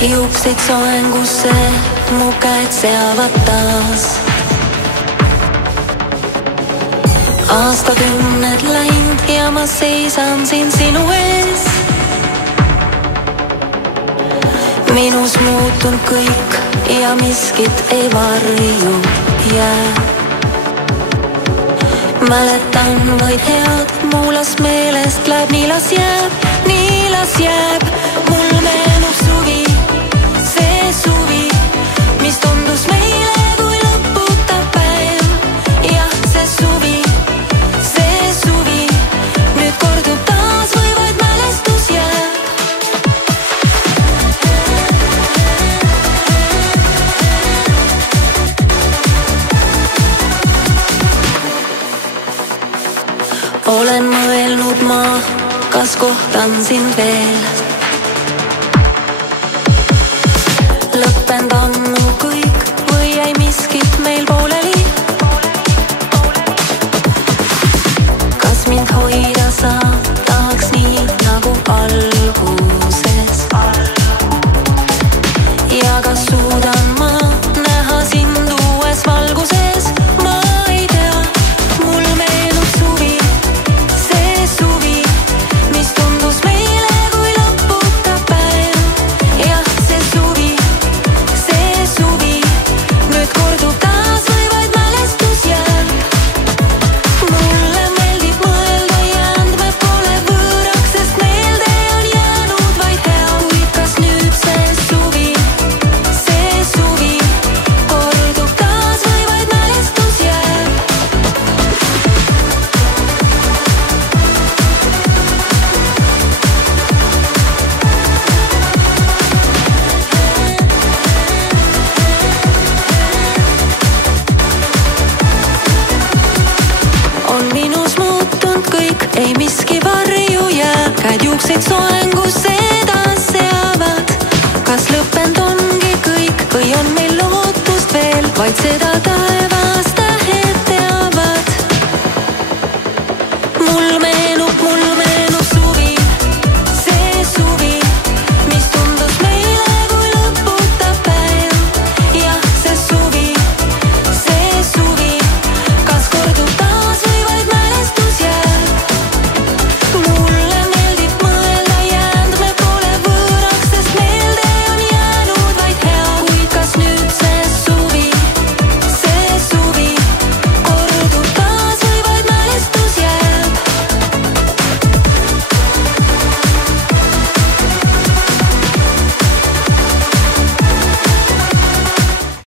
juukseid soengusse, mu käed seavad taas. Aastakümned läinud ja ma seisan siin sinu ees. Minus muutunud kõik ja miskit ei varju jää. Mäletan vaid head, mu las meelest läheb, nii las jääb, nii las jääb. Mul meenub suvi, see suvi, mis tundus meile kui lõputa päev. Jah, see suvi, nüüd kordub taas või vaid mälestus jääb. Olen mõelnud ma, kas kohtan sind veel. Lõppend ammu kõik või jäi miskit meil pooleli. Kas mind hoida saab, tahaks nii nagu alguses. Ja kas suudan ma näha sind uues valguses? Ma ei tea, mul meenub suvi, see suvi, mis tundus meile kui lõputa päev. Jah, see suvi, nüüd kordub taas või vaid mälestus jääb. Mulle meeldib mõelda jäänud, me pole võõraks, sest meelde on jäänud vaid hea. Kuid kas nüüd see suvi, kordub taas või vaid mälestus jääb? On minus muutunud kõik, ei miski varju jää, käed juukseid soengu.